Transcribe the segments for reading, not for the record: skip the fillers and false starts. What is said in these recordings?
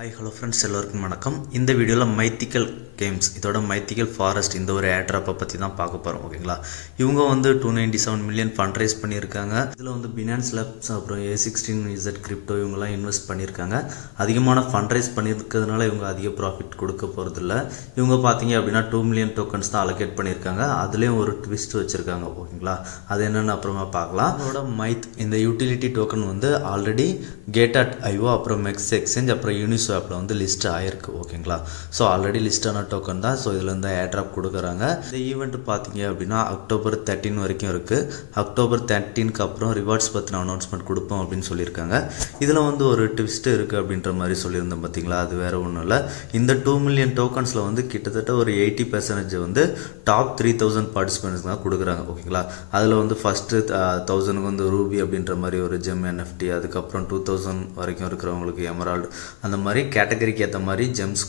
Hi, hello friends, எல்லாருக்கும் வணக்கம். இந்த வீடியோல மைத்திக்கல் கேம்ஸ் இதோட மைத்திக்கல் ஃபாரஸ்ட் இந்த ஒரு ஏர்ட்ராப்பை பற்றி தான் பார்க்க போகிறோம். ஓகேங்களா, இவங்க வந்து 297 மில்லியன் ஃபண்ட் ரைஸ் பண்ணியிருக்காங்க. இதில் வந்து பினான்ஸ் லேப்ஸ் அப்புறம் A16Z கிரிப்டோ இவங்கெல்லாம் இன்வெஸ்ட் பண்ணியிருக்காங்க. அதிகமான ஃபண்ட் ரைஸ் பண்ணியிருக்கிறதுனால இவங்க அதிக ப்ராஃபிட் கொடுக்க போகிறதில்ல. இவங்க பார்த்தீங்க அப்படின்னா 2 மில்லியன் டோக்கன்ஸ் தான் அலோகேட் பண்ணியிருக்காங்க. அதுலேயும் ஒரு ட்விஸ்ட் வச்சுருக்காங்க. ஓகேங்களா, அது என்னென்னு அப்புறமா பார்க்கலாம். அதோட மைத் இந்த யூட்டிலிட்டி டோக்கன் வந்து ஆல்ரெடி Gate.io அப்புறம் மெக்ஸ் எக்ஸ்சேஞ்ச் அப்புறம் யூனிஸ்வாப்பில் வந்து லிஸ்ட் ஆகிருக்கு. ஓகேங்களா, ஸோ ஆல்ரெடி லிஸ்டான டோக்கன் தான். ஸோ இதில் வந்து ஏர்ட்ராப் கொடுக்குறாங்க. இந்த ஈவெண்ட் பார்த்தீங்க அப்படின்னா October 13 வரைக்கும் இருக்குது. October 13க்கு அப்புறம் ரிவார்ட்ஸ் பற்றின அனௌன்ஸ்மெண்ட் கொடுப்போம் அப்படின்னு சொல்லியிருக்காங்க. இதில் வந்து ஒரு ட்விஸ்ட் இருக்குது அப்படின்ற மாதிரி சொல்லியிருந்தோம் பார்த்தீங்களா, அது வேறு ஒன்றும் இல்லை. இந்த 2 மில்லியன் டோக்கன்ஸில் வந்து கிட்டத்தட்ட ஒரு 80% வந்து டாப் 3000 பார்ட்டிசிபென்ட்ஸ் தான் கொடுக்குறாங்க. ஓகேங்களா, அதில் வந்து ஃபஸ்ட்டு 1000க்கு வந்து ரூபி அப்படின்ற மாதிரி ஒரு ஜெம் NFT, அதுக்கப்புறம் 2000 வரைக்கும் இருக்கிறவங்களுக்கு எமரால்டு, அந்த மாதிரி கேட்டகரிக்கு ஏற்ற மாதிரி ஜெம்ஸ்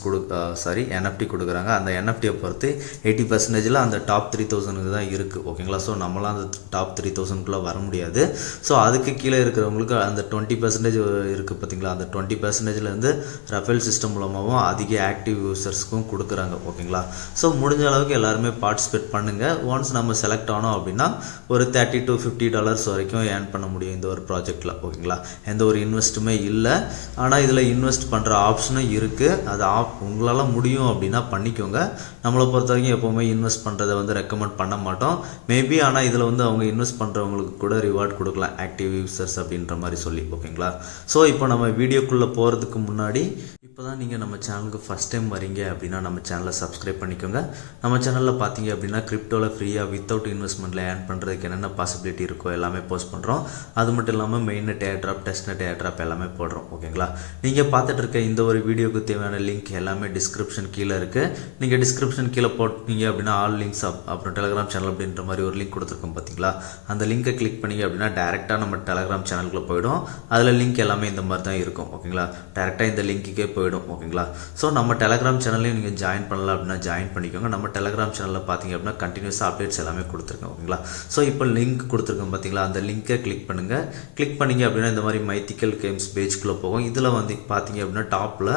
NFT கொடுக்குறாங்க. அந்த NFTயை பொறுத்து 80%ல் அந்த டாப் 3000க்கு தான் இருக்குது. ஓகேங்களா, ஸோ நம்மளாம் அந்த டாப் 3000க்குள்ளே வர முடியாது. ஸோ அதுக்கு கீழே இருக்கிறவங்களுக்கு அந்த 20% இருக்குது பார்த்தீங்களா, அந்த 20%லேருந்து ரெஃபரல் சிஸ்டம் மூலமாகவும் அதிக ஆக்டிவ் யூசர்ஸ்க்கும் கொடுக்குறாங்க. ஓகேங்களா, ஸோ முடிஞ்ச அளவுக்கு எல்லாருமே பார்ட்டிசிபேட் பண்ணுங்கள். ஒன்ஸ் நம்ம செலக்ட் ஆனோம் அப்படின்னா ஒரு $30 to $50 வரைக்கும் ஏர்ன் பண்ண முடியும் இந்த ஒரு ப்ராஜெக்டில். ஓகேங்களா, எந்த ஒரு இன்வெஸ்ட்டுமே இல்லை. ஆனால் இதில் இன்வெஸ்ட் பண்ணுற ஆப்ஷனும் இருக்குது. அது உங்களால் முடியும் அப்படின்னா பண்ணிக்கோங்க. நம்மளை பொறுத்த வரைக்கும் எப்போவுமே இன்வெஸ்ட் பண்ணுறதை வந்து ரெக்கமெண்ட் பண்ண மாட்டோம். மேபி ஆனால் இதில் வந்து அவங்க இன்வெஸ்ட் பண்ணுறவங்களுக்கு கூட ரிவார்ட் கொடுக்கலாம், ஆக்டிவ் யூசர்ஸ் அப்படின்ற மாதிரி சொல்லி. ஓகேங்களா, ஸோ இப்போ நம்ம வீடியோக்குள்ளே போகிறதுக்கு முன்னாடி இப்போ தான் நீங்கள் நம்ம சேனலுக்கு ஃபஸ்ட் டைம் வரீங்க அப்படின்னா நம்ம சேனலை சப்ஸ்கிரைப் பண்ணிக்கோங்க. நம்ம சேனலில் பார்த்தீங்க அப்படின்னா கிரிப்டோவில் ஃப்ரீயாக வித்தவுட் இன்வெஸ்ட்மெண்ட்டில் ஏர்ன் பண்ணுறதுக்கு என்னென்ன பாசிபிலிட்டி இருக்கோ எல்லாமே போஸ்ட் பண்ணுறோம். அது மட்டும் இல்லாமல் main net airdrop, test net airdrop எல்லாமே போடுறோம். ஓகேங்களா, நீங்கள் பார்த்துட்டு இருக்க இந்த ஒரு வீடியோக்கு தேவையான லிங்க் எல்லாமே டிஸ்கிரிப்ஷன் கீழே இருக்குது. நீங்கள் டிஸ்கிரிப்ஷன் கீழே போட்டீங்க அப்படின்னா ஆல் லிங்க்ஸ் அப்புறம் டெலிகிராம் சேனல் அப்படின்ற மாதிரி ஒரு லிங்க் கொடுத்துருக்கோம் பார்த்தீங்களா, அந்த லிங்கை கிளிக் பண்ணிங்க அப்படின்னா டேரெக்டாக நம்ம டெலிகிராம் சேனலுக்குள்ளே போயிடும். அதில் லிங்க் எல்லாமே இந்த மாதிரி தான் இருக்கும். ஓகேங்களா, டேரெக்டாக இந்த லிங்க்குக்கே போயிடும். ஓகேங்களா, ஸோ நம்ம டெலிகிராம் சேனல்லையும் நீங்கள் ஜாயின் பண்ணலாம் அப்படின்னா ஜாயின் பண்ணிக்கோங்க. நம்ம டெலிகிராம் சேனலில் பார்த்தீங்க அப்படின்னா கண்டினியூஸாக அப்டேட்ஸ் எல்லாமே கொடுத்துருக்கோம். ஓகேங்களா, ஸோ இப்போ லிங்க் கொடுத்துருக்கோம் பார்த்தீங்களா, அந்த லிங்கை கிளிக் பண்ணுங்கள். கிளிக் பண்ணிங்க அப்படின்னா இந்த மாதிரி மைத்திக்கல் கேம்ஸ் பேஜ்குள்ளே போகும். இதில் வந்து பார்த்தீங்க அப்படின்னா டாப்பில்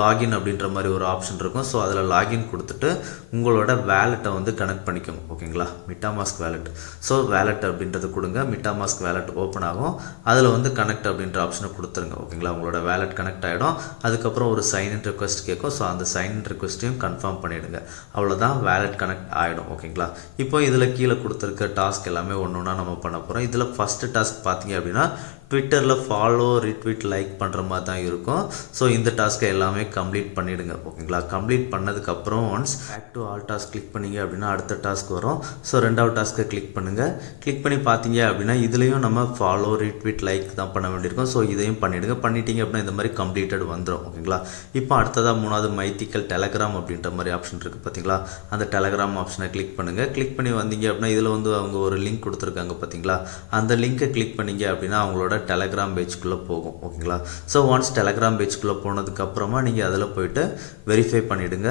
லாகின் அப்படின்ற மாதிரி ஒரு ஆப்ஷன் இருக்கும். ஸோ அதில் லாகின் கொடுத்துட்டு உங்களோட வேலெட்டை வந்து கனெக்ட் பண்ணிக்கோங்க. ஓகேங்களா, மிட்டாமாஸ்க் வேலெட். ஸோ வேலெட் அப்படின்றது கொடுங்க. மிட்டாமாஸ்க் வேலெட் ஓப்பன் ஆகும். அதில் வந்து கனெக்ட் அப்படின்ற ஆப்ஷனை கொடுத்துருங்க. ஓகேங்களா, உங்களோட வேலெட் கனெக்ட் ஆகிடும். அதுக்கப்புறம் ஒரு சைன்இன் ரெக்வஸ்ட் கேட்கும். ஸோ அந்த சைன்இன் ரெக்வஸ்ட்டையும் கன்ஃபார்ம் பண்ணிவிடுங்க. அவ்வளோதான், வேலெட் கனெக்ட் ஆகிடும். ஓகேங்களா, இப்போ இதில் கீழே கொடுத்துருக்க டாஸ்க் எல்லாமே ஒன்று ஒன்றா நம்ம பண்ண போகிறோம். இதில் ஃபஸ்ட்டு டாஸ்க் பார்த்தீங்க அப்படின்னா ட்விட்டரில் ஃபாலோ, ரிட்வீட், லைக் பண்ணுற மாதிரி தான் இருக்கும். ஸோ இந்த டாஸ்க்கை எல்லாமே கம்ப்ளீட் பண்ணிவிடுங்க. ஓகேங்களா, கம்ப்ளீட் பண்ணதுக்கப்புறம் once back to all task click பண்ணிங்க அப்படின்னா அடுத்த டாஸ்க் வரும். ஸோ ரெண்டாவது டாஸ்க்கை கிளிக் பண்ணுங்கள். கிளிக் பண்ணி பார்த்தீங்க அப்படின்னா இதுலேயும் நம்ம ஃபாலோ, ரிட்வீட், லைக் தான் பண்ண வேண்டியிருக்கும். ஸோ இதையும் பண்ணிவிடுங்க. பண்ணிட்டீங்க அப்படின்னா இந்த மாதிரி கம்ப்ளீட்டட் வந்துடும். ஓகேங்களா, இப்போ அடுத்ததாக மூணாவது மைத்திக்கல் டெலகிராம் அப்படின்ற மாதிரி ஆப்ஷன் இருக்குது பார்த்தீங்களா, அந்த டெலகிராம் ஆப்ஷனை கிளிக் பண்ணுங்கள். கிளிக் பண்ணி வந்தீங்க அப்படின்னா இதில் வந்து அவங்க ஒரு லிங்க் கொடுத்துருக்காங்க பார்த்தீங்களா, அந்த லிங்கை கிளிக் பண்ணிங்க அப்படின்னா அவங்களோட டெலகிராம் பேஜ்குள்ளே போகும். ஓகேங்களா, ஸோ ஒன்ஸ் டெலகிராம் பேஜ்குள்ளே போனதுக்கப்புறமா நீங்கள் அதில் போய்ட்டு வெரிஃபை பண்ணிவிடுங்க.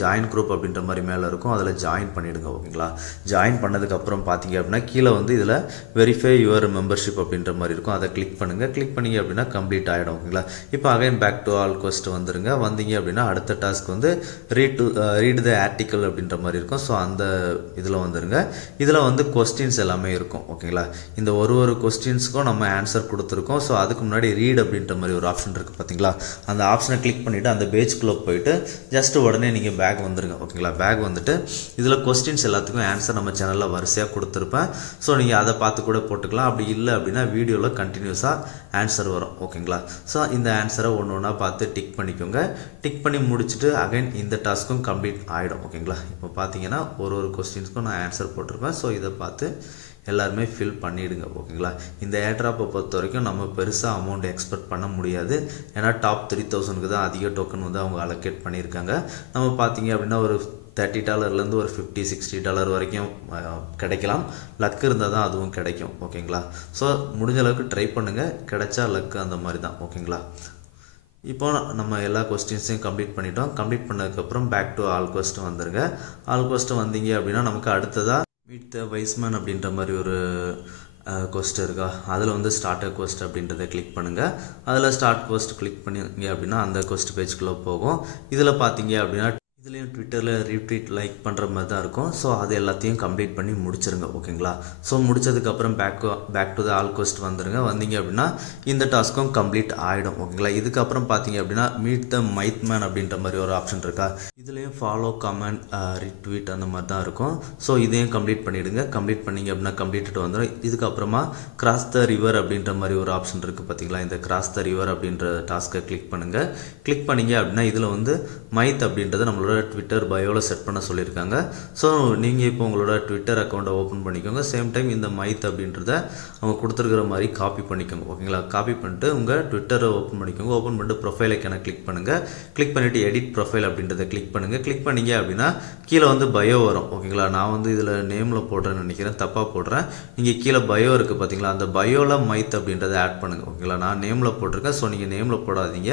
ஜாயின் குரூப் அப்படின்ற மாதிரி மேலே இருக்கும், அதில் ஜாயின் பண்ணிவிடுங்க. ஓகேங்களா, ஜாயின் பண்ணதுக்கப்புறம் பார்த்தீங்க அப்படின்னா கீழே வந்து இதில் வெரிஃபை யுவர் மெம்பர்ஷிப் அப்படின்ற மாதிரி இருக்கும். அதை கிளிக் பண்ணுங்கள். கிளிக் பண்ணிங்க அப்படின்னா கம்ப்ளீட் ஆகிடும். ஓகேங்களா, இப்போ அகைன் பேக் டு ஆல் கொஸ்ட் வந்துருங்க. வந்தீங்க அப்படின்னா அடுத்த டாஸ்க் வந்து ரீட் த ஆர்டிக்கல் அப்படின்ற மாதிரி இருக்கும். ஸோ அந்த இதில் வந்துருங்க. இதில் வந்து கொஸ்டின்ஸ் எல்லாமே இருக்கும். ஓகேங்களா, இந்த ஒரு கொஸ்டின்ஸுக்கும் நம்ம ஆன்சர் கொடுத்துருக்கோம். ஸோ அதுக்கு முன்னாடி ரீட் அப்படின்ற மாதிரி ஒரு ஆப்ஷன் இருக்குது பார்த்தீங்களா, அந்த ஆப்ஷனை கிளிக் பண்ணிவிட்டு அந்த பேஜ்குள்ளே போயிட்டு ஜஸ்ட் உடனே நீங்கள் பேக் வந்துருங்க. ஓகேங்களா, பேக் வந்துட்டு இதில் கொஸ்டின்ஸ் எல்லாத்துக்கும் ஆன்சர் நம்ம சேனலில் வரிசையாக கொடுத்துருப்பேன். ஸோ நீங்கள் அதை பார்த்து கூட போட்டுக்கலாம். அப்படி இல்லை அப்படின்னா வீடியோவில் கண்டினியூஸாக ஆன்சர் வரும். ஓகேங்களா, ஸோ இந்த ஆன்சரை ஒன்று ஒன்றா பார்த்து டிக் பண்ணிக்கோங்க. டிக் பண்ணி முடிச்சுட்டு அகைன் இந்த டாஸ்க்கும் கம்ப்ளீட் ஆகிடும். ஓகேங்களா, இப்போ பார்த்தீங்கன்னா ஒரு கொஸ்டின்ஸ்க்கும் நான் ஆன்சர் போட்டிருப்பேன். ஸோ இதை பார்த்து எல்லாருமே ஃபில் பண்ணிவிடுங்க. ஓகேங்களா, இந்த ஏர்ட்ராப்பை பொறுத்த வரைக்கும் நம்ம பெருசாக அமௌண்ட் எக்ஸ்பெக்ட் பண்ண முடியாது. ஏன்னா டாப் 3000க்கு தான் அதிக டோக்கன் வந்து அவங்க அலோகேட் பண்ணியிருக்காங்க. நம்ம பார்த்தீங்க அப்படின்னா ஒரு $30லேருந்து ஒரு $50-60 வரைக்கும் கிடைக்கலாம். லக் இருந்தால் தான் அதுவும் கிடைக்கும். ஓகேங்களா, ஸோ முடிஞ்ச அளவுக்கு ட்ரை பண்ணுங்கள். கிடைச்சா லக்கு அந்த மாதிரி தான். ஓகேங்களா, இப்போ நம்ம எல்லா கொஸ்டின்ஸையும் கம்ப்ளீட் பண்ணிட்டோம். கம்ப்ளீட் பண்ணதுக்கப்புறம் பேக் டு ஆல் கொஸ்டின் வந்துருங்க. ஆல் கொஸ்டின் வந்தீங்க அப்படின்னா நமக்கு அடுத்ததாக மீட் த வைஸ்மேன் அப்படின்ற மாதிரி ஒரு கொஸ்ட் இருக்கா, அதில் வந்து ஸ்டார்டர் கொஸ்ட் அப்படின்றத கிளிக் பண்ணுங்கள். அதில் ஸ்டார்ட் கொஸ்ட் கிளிக் பண்ணிங்க அப்படின்னா அந்த கொஸ்ட் பேஜ்குள்ளே போகும். இதில் பார்த்தீங்க அப்படின்னா இதுலேயும் ட்விட்டரில் ரீட்வீட் லைக் பண்ணுற மாதிரி தான் இருக்கும். ஸோ அது எல்லாத்தையும் கம்ப்ளீட் பண்ணி முடிச்சிருங்க. ஓகேங்களா. ஸோ முடிச்சதுக்கப்புறம் பேக் டு த ஆல் கொஸ்ட் வந்துடுங்க. வந்தீங்க அப்படின்னா இந்த டாஸ்க்கும் கம்ப்ளீட் ஆகிடும். ஓகேங்களா. இதுக்கப்புறம் பார்த்தீங்க அப்படின்னா மீட் த மைத் மேன் அப்படின்ற மாதிரி ஒரு ஆப்ஷன் இருக்கா, இதுலேயும் ஃபாலோ கமெண்ட் ரீட்வீட் அந்த மாதிரி தான் இருக்கும். ஸோ இதையும் கம்ப்ளீட் பண்ணிவிடுங்க. கம்ப்ளீட் பண்ணிங்க அப்படின்னா கம்ப்ளீட் வந்துடும். இதுக்கப்புறமா கிராஸ் த ரிவர் அப்படின்ற மாதிரி ஒரு ஆப்ஷன் இருக்குது பார்த்தீங்களா. இந்த கிராஸ் த ரிவர் அப்படின்ற டாஸ்க்கை கிளிக் பண்ணுங்கள். கிளிக் பண்ணிங்க அப்படின்னா இதில் வந்து மைத் அப்படின்றத நம்மளோட ட்விட்டர் பயோவில் செட் பண்ண சொல்லியிருக்காங்க. ஸோ நீங்கள் இப்போ உங்களோட ட்விட்டர் அக்கௌண்ட்டை ஓப்பன் பண்ணிக்கோங்க. சேம் டைம் இந்த மைத் அப்படின்றத அவங்க கொடுத்துருக்கிற மாதிரி காப்பி பண்ணிக்கோங்க. ஓகேங்களா. காப்பி பண்ணிட்டு உங்கள் ட்விட்டரை ஓப்பன் பண்ணிக்கோங்க. ஓப்பன் பண்ணிட்டு ப்ரொஃபைல் ஐக்கானை கிளிக் பண்ணுங்கள். கிளிக் பண்ணிவிட்டு எடிட் ப்ரொஃபைல் அப்படின்றத கிளிக் பண்ணுங்கள். கிளிக் பண்ணிங்க அப்படின்னா கீழே வந்து பயோ வரும். ஓகேங்களா. நான் வந்து இதில் நேமில் போடுறேன்னு நினைக்கிறேன், தப்பாக போடுறேன். நீங்கள் கீழே பயோ இருக்குது பார்த்தீங்களா, அந்த பயோவில் மைத் அப்படின்றத ஆட் பண்ணுங்கள். ஓகேங்களா. நான் நேமில் போட்டிருக்கேன். ஸோ நீங்கள் நேமில் போடாதீங்க,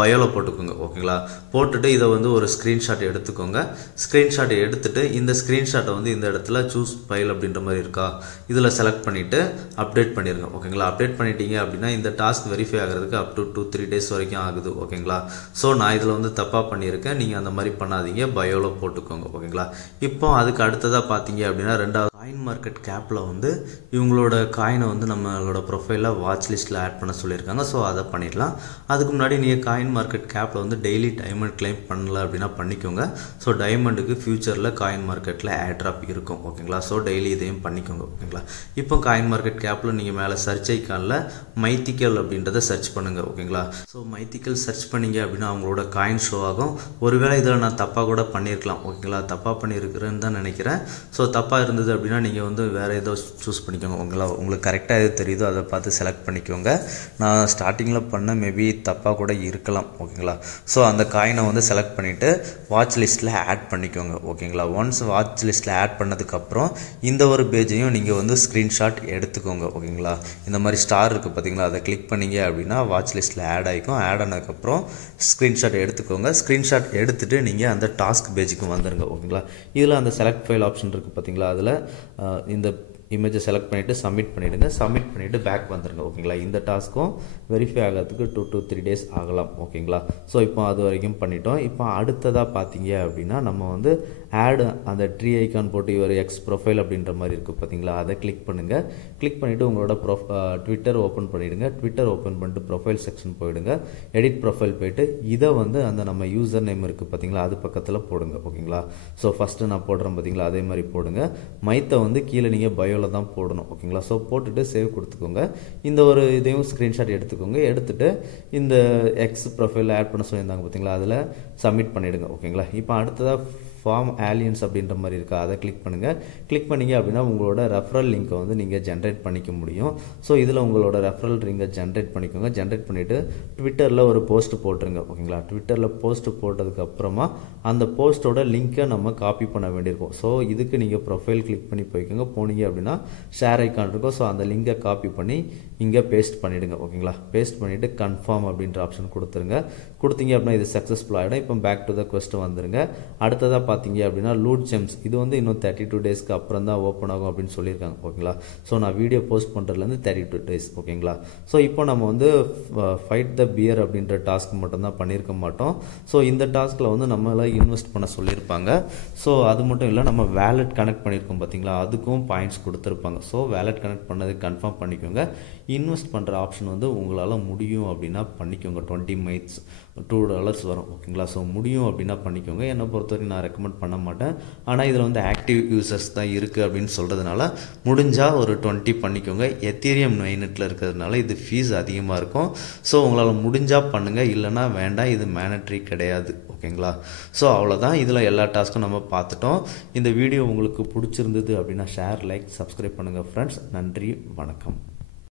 பயோவில் போட்டுக்கோங்க. ஓகேங்களா. போட்டுட்டு இதை வந்து ஒரு ஸ்க்ரீன்ஷாட் எடுத்துக்கோங்க. ஸ்க்ரீன்ஷாட் எடுத்துட்டு இந்த ஸ்க்ரீன்ஷாட்டை வந்து இந்த இடத்துல சூஸ் ஃபைல் அப்படின்ற மாதிரி இருக்கா, இதில் செலக்ட் பண்ணிவிட்டு அப்டேட் பண்ணிடுங்க. ஓகேங்களா. அப்டேட் பண்ணிட்டீங்க அப்படின்னா இந்த டாஸ்க் வெரிஃபை ஆகிறதுக்கு அப் டு 2-3 டேஸ் வரைக்கும் ஆகுது. ஓகேங்களா. ஸோ நான் இதில் வந்து தப்பாக பண்ணியிருக்கேன், நீங்கள் அந்த மாதிரி பண்ணாதீங்க, பயோவில் போட்டுக்கோங்க. ஓகேங்களா. இப்போ அதுக்கு அடுத்ததாக பார்த்தீங்க அப்படின்னா ரெண்டாவது காயின் மார்க்கெட் கேப்பில் வந்து இவங்களோட காயினை வந்து நம்மளோட ப்ரொஃபைலில் வாட்ச் லிஸ்ட்டில் ஆட் பண்ண சொல்லியிருக்காங்க. ஸோ அதை பண்ணிடலாம். அதுக்கு முன்னாடி நீங்கள் காயின் மார்க்கெட் கேப்பில் வந்து டெய்லி டைமண்ட் கிளைம் பண்ணல அப்படின்னா பண்ணிக்கோங்க. ஸோ டைமண்டுக்கு ஃபியூச்சரில் காயின் மார்க்கெட்டில் ஏர்ட்ராப் இருக்கும். ஓகேங்களா. ஸோ டெய்லி இதையும் பண்ணிக்கோங்க. ஓகேங்களா. இப்போ காயின் மார்க்கெட் கேப்பில் நீங்கள் மேலே சர்ச் ஐக்கானில் மைத்திக்கல் அப்படின்றத சர்ச் பண்ணுங்கள். ஓகேங்களா. ஸோ மைத்திக்கல் சர்ச் பண்ணிங்க அப்படின்னா அவங்களோட காயின் ஷோ ஆகும். ஒருவேளை இதில் நான் தப்பாக கூட பண்ணியிருக்கலாம். ஓகேங்களா. தப்பாக பண்ணியிருக்கிறேன்னு தான் நினைக்கிறேன். ஸோ தப்பாக இருந்தது அப்படின்னா நீங்கள் வந்து வேறு ஏதோ சூஸ் பண்ணிக்கோங்க. ஓகேங்களா. உங்களுக்கு கரெக்டாக எது தெரியுதோ அதை பார்த்து செலக்ட் பண்ணிக்கோங்க. நான் ஸ்டார்டிங்கில் பண்ண மேபி தப்பாக கூட இருக்கலாம். ஓகேங்களா. ஸோ அந்த காயினை வந்து செலக்ட் பண்ணிவிட்டு வாட்ச் லிஸ்ட்டில் ஆட் பண்ணிக்கோங்க. ஓகேங்களா. ஒன்ஸ் வாட்ச் லிஸ்ட்டில் ஆட் பண்ணதுக்கப்புறம் இந்த ஒரு பேஜையும் நீங்கள் வந்து ஸ்க்ரீன்ஷாட் எடுத்துக்கோங்க. ஓகேங்களா. இந்த மாதிரி ஸ்டார் இருக்குது பார்த்தீங்களா, அதை கிளிக் பண்ணிங்க அப்படின்னா வாட்ச் லிஸ்ட்டில் ஆட் ஆகிக்கும். ஆட் ஆனதுக்கப்புறம் ஸ்க்ரீன்ஷாட் எடுத்துக்கோங்க. ஸ்க்ரீன்ஷாட் எடுத்துகிட்டு நீங்கள் அந்த டாஸ்க் பேஜுக்கு வந்துடுங்க. ஓகேங்களா. இதில் அந்த செலக்ட் ஃபைல் ஆப்ஷன் இருக்குது பார்த்தீங்களா, அதில் இந்த இமேஜை செலக்ட் பண்ணிவிட்டு சப்மிட் பண்ணிவிடுங்க. சப்மிட் பண்ணிவிட்டு பேக் வந்துடுங்க. ஓகேங்களா. இந்த டாஸ்க்கும் வெரிஃபை ஆகிறதுக்கு 2-3 டேஸ் ஆகலாம். ஓகேங்களா. ஸோ இப்போ அது வரைக்கும் பண்ணிட்டோம். இப்போ அடுத்ததாக பார்த்தீங்க அப்படின்னா நம்ம வந்து ஆட் அந்த ட்ரீ ஐக்கான் போட்டு ஒரு எக்ஸ் ப்ரொஃபைல் அப்படின்ற மாதிரி இருக்குது பார்த்தீங்களா, அதை கிளிக் பண்ணுங்கள். கிளிக் பண்ணிவிட்டு உங்களோட ட்விட்டர் ஓப்பன் பண்ணிவிடுங்க. ட்விட்டர் ஓப்பன் பண்ணிட்டு ப்ரொஃபைல் செக்ஷன் போயிடுங்க. எடிட் ப்ரொஃபைல் போயிட்டு இதை வந்து அந்த நம்ம யூசர் நேம் இருக்குது பார்த்தீங்களா, அது பக்கத்தில் போடுங்க. ஓகேங்களா. ஸோ ஃபஸ்ட்டு நான் போடுறேன் பார்த்தீங்களா, அதே மாதிரி போடுங்க. மைத்தை வந்து கீழே நீங்கள் பயோ தான் போடணும். ஓகேங்களா. ஸோ போட்டுட்டு சேவ் கொடுத்துக்கோங்க. இந்த ஒரு இதையும் ஸ்க்ரீன்ஷாட் எடுத்துக்கோங்க. எடுத்துட்டு இந்த எக்ஸ் ப்ரொஃபைல் ஆட் பண்ண சொல்லியிருந்தாங்க பார்த்தீங்களா, அதில் சப்மிட் பண்ணிவிடுங்க. ஓகேங்களா. இப்போ அடுத்ததாக ஃபார்ம் ஆலியன்ஸ் அப்படின்ற மாதிரி இருக்கா, அதை கிளிக் பண்ணுங்கள். கிளிக் பண்ணிங்க அப்படின்னா உங்களோட ரெஃபரல் லிங்க்கை வந்து நீங்கள் ஜென்ரேட் பண்ணிக்க முடியும். ஸோ இதில் உங்களோட ரெஃபரல் லிங்கை ஜென்ரேட் பண்ணிக்கோங்க. ஜென்ரேட் பண்ணிவிட்டு ட்விட்டரில் ஒரு போஸ்ட் போட்டுருங்க. ஓகேங்களா. ட்விட்டரில் போஸ்ட் போட்டதுக்கப்புறமா அந்த போஸ்ட்டோட லிங்க்கை நம்ம காப்பி பண்ண வேண்டியிருக்கும். ஸோ இதுக்கு நீங்கள் ப்ரொஃபைல் கிளிக் பண்ணி போய்க்கோங்க. போனீங்க அப்படின்னா ஷேர் ஐக்கான் இருக்கும். ஸோ அந்த லிங்கை காப்பி பண்ணி இங்கே பேஸ்ட் பண்ணிவிடுங்க. ஓகேங்களா. பேஸ்ட் பண்ணிவிட்டு கன்ஃபார்ம் அப்படின்ற ஆப்ஷன் கொடுத்துருங்க. கொடுத்தீங்க அப்படின்னா இது சக்ஸஸ்ஃபுல் ஆகிடும். இப்போ பேக் டு த கொஸ்ட் வந்துருங்க. அடுத்ததாக பார்த்தீங்க அப்படின்னா லூட் ஜெம்ஸ், இது வந்து இன்னும் 32 டேஸ்க்கு அப்புறம் தான் ஓப்பன் ஆகும் அப்படின்னு சொல்லியிருக்காங்க. ஓகேங்களா. ஸோ நான் வீடியோ போஸ்ட் பண்ணுறதுலேருந்து 32 டேஸ். ஓகேங்களா. ஸோ இப்போ நம்ம வந்து ஃபைட் த பியர் அப்படின்ற டாஸ்க் மட்டும்தான் பண்ணியிருக்க மாட்டோம். ஸோ இந்த டாஸ்கில் வந்து நம்மளை இன்வெஸ்ட் பண்ண சொல்லியிருப்பாங்க. ஸோ அது மட்டும் இல்லை, நம்ம வேலெட் கனெக்ட் பண்ணியிருக்கோம் பார்த்தீங்களா, அதுக்கும் பாயிண்ட்ஸ் கொடுத்துருப்பாங்க. ஸோ வேலெட் கனெக்ட் பண்ணது கன்ஃபார்ம் பண்ணிக்கோங்க. இன்வெஸ்ட் பண்ணுற ஆப்ஷன் வந்து உங்களால் முடியும் அப்படின்னா பண்ணிக்கோங்க. 20 மைட்ஸ் $2 வரும். ஓகேங்களா. ஸோ முடியும் அப்படின்னா பண்ணிக்கோங்க. என்னை பொறுத்தவரைக்கும் நான் ரெக்கமெண்ட் பண்ண மாட்டேன். ஆனால் இதில் வந்து ஆக்டிவ் யூசர்ஸ் தான் இருக்குது அப்படின்னு சொல்கிறதுனால முடிஞ்சால் ஒரு 20 பண்ணிக்கோங்க. எத்தீரியம் மைனெட்டில் இருக்கிறதுனால இது ஃபீஸ் அதிகமாக இருக்கும். ஸோ உங்களால் முடிஞ்சால் பண்ணுங்கள், இல்லைனா வேண்டாம். இது மேனட்ரி கிடையாது. ஓகேங்களா. ஸோ அவ்வளோதான். இதில் எல்லா டாஸ்க்கும் நம்ம பார்த்துட்டோம். இந்த வீடியோ உங்களுக்கு பிடிச்சிருந்தது அப்படின்னா ஷேர், லைக், சப்ஸ்கிரைப் பண்ணுங்கள் ஃப்ரெண்ட்ஸ். நன்றி, வணக்கம்.